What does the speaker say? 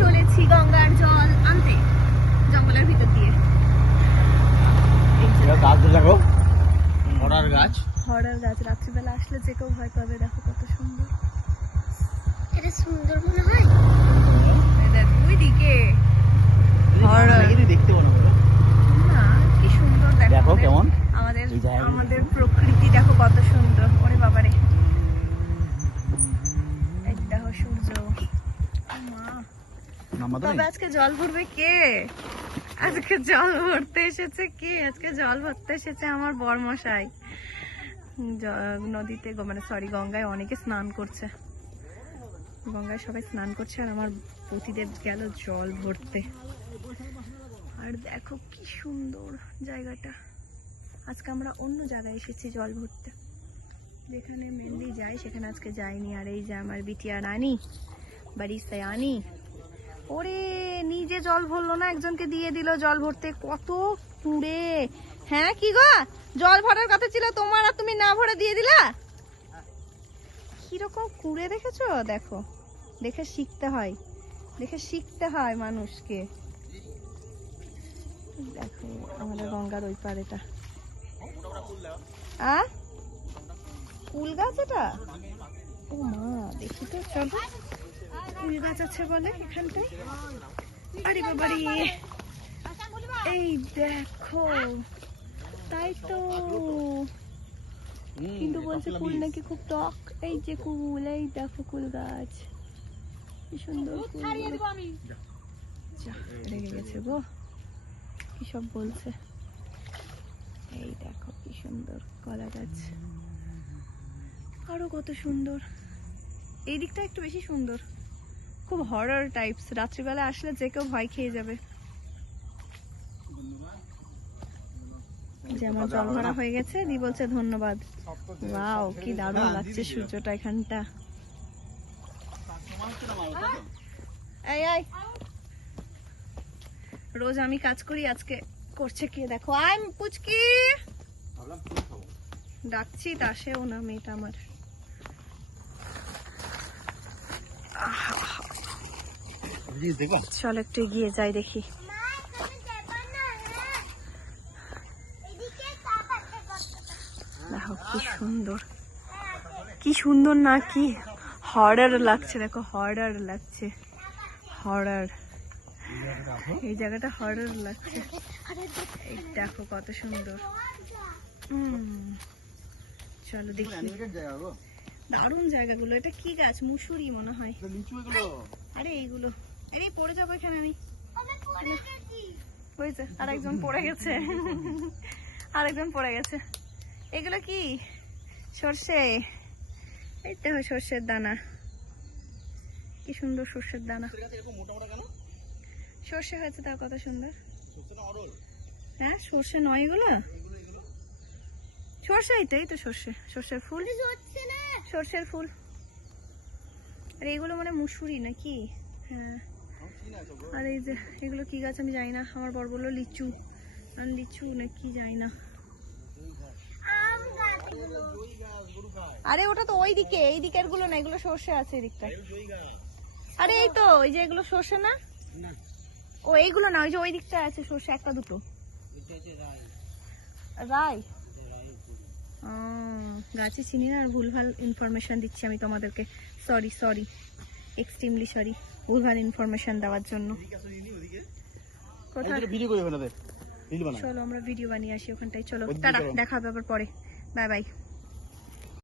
চলেছি গঙ্গার জল আনতে জঙ্গলের ভিতর দিয়ে। হরার গাছ, হরার গাছ রাত্রিবেলা আসলে যে কেউ ভয় পাবে। দেখো কত সুন্দর, এটা সুন্দর মনে হয়। দেখো ওইদিকে দেখতে পারো না, কি সুন্দর। দেখো কেমন আমাদের প্রকৃতি দেখো কত সুন্দর। ওরে বাবারে, এই দেখো সূর্য। তবে আজকে জল ভরবে কে? আজকে জল ভরতে এসেছে কে? আজকে জল ভরতে এসেছে আমার বরমশাই। নদীতে মানে সরি গঙ্গায় অনেকে স্নান করছে, গঙ্গায় সবাই স্নান করছে, আর আমার পতিদেব গেল জল ভরতে। আর দেখো কি সুন্দর জায়গাটা। আজকে আমরা অন্য জায়গায় এসেছি জল ভরতে, যেখানে মেনলি যাই সেখানে আজকে যাইনি। আর এই যে আমার বিটিয়া রানী বাড়ি সায়ানি, ওরে নিজে জল ভরলো না, একজনকে দিয়ে দিল জল ভরতে। কত কুড়ে। হ্যাঁ কি গো, জল ভরার কথা ছিল তোমার আর তুমি না ভরে দিয়ে দিলা। কিরকম কুড়ে দেখেছো? দেখো, দেখে শিখতে হয়, দেখে শিখতে হয় মানুষকে। দেখো আমাদের গঙ্গার ওই পার, এটা কুল গাছ। এটা ও মা, দেখি তো, চলো। কুল গাছ আছে বলে এখানটায়। আরে বাবারে, এই দেখো, তাই তো। কিন্তু বলছে কুল নাকি খুব টক। এই যে কুল, এই দেখো কুল গাছ, কি সুন্দর। রেগে গেছে গো, কি সব বলছে। এই দেখো কি সুন্দর কলা গাছ, আরো কত সুন্দর। এই দিকটা একটু বেশি সুন্দর, খুব হরর টাইপস। রাত্রিবেলা আসলে যে কেউ ভয় খেয়ে যাবে। যে আমার জল ভরা হয়ে গেছে, দি বলছে ধন্যবাদ। ওয়াও, কি দারুণ লাগছে সূর্যটা এখানটা। রোজ আমি কাজ করি, আজকে করছে কে দেখো। আই পুচকি ডাকছি, তা আসেও না মেয়েটা আমার। চল একটু এগিয়ে যাই, দেখি। দেখো কি সুন্দর, কি সুন্দর না, কি হরর লাগছে। দেখো হরর লাগছে, হরর। এই জায়গাটা হরর লাগছে। এই দেখো কত সুন্দর। চলো দেখি, দারুণ জায়গাগুলো। এটা কি গাছ? মুসুরি মনে হয়। আরে এইগুলো, এই পড়ে যাবো এখানে আমি। হয়েছে, আরেকজন পড়ে গেছে, আরেকজন পড়ে গেছে। এগুলো কি? সর্ষে। এই দেখো সর্ষের দানা, কি সুন্দর সর্ষের দানা। সর্ষে হয়েছে, তাও কত সুন্দর। হ্যাঁ সর্ষে নয় এগুলো, সর্ষে। এইটাই তো সর্ষে, সর্ষের ফুল, সর্ষের ফুল। আর এইগুলো মানে মুসুরি নাকি? হ্যাঁ। আর এই যে এগুলো কি গাছ আমি জানি না, আমার বর বললো লিচু, লিচু নাকি জানি না। আরে ওটা তো ওই দিকে, এই দিকের গুলো না, এগুলো সর্ষে আছে এদিকটা। আরে এই তো, এই যে এগুলো সর্ষে না। ও এইগুলো না, ওই যে ওই দিকটা আছে সর্ষে, একটা দুটো। রাই গাছে চিনি না, আর ভুলভাল ইনফরমেশন দিচ্ছি আমি তোমাদেরকে। সরি সরি, এক্সট্রিমলি সরি ভুলভাল ইনফরমেশন দেওয়ার জন্য। চলো আমরা ভিডিও বানিয়ে আসি ওখানটায়। চলো টাটা, দেখা হবে আবার পরে। Bye bye.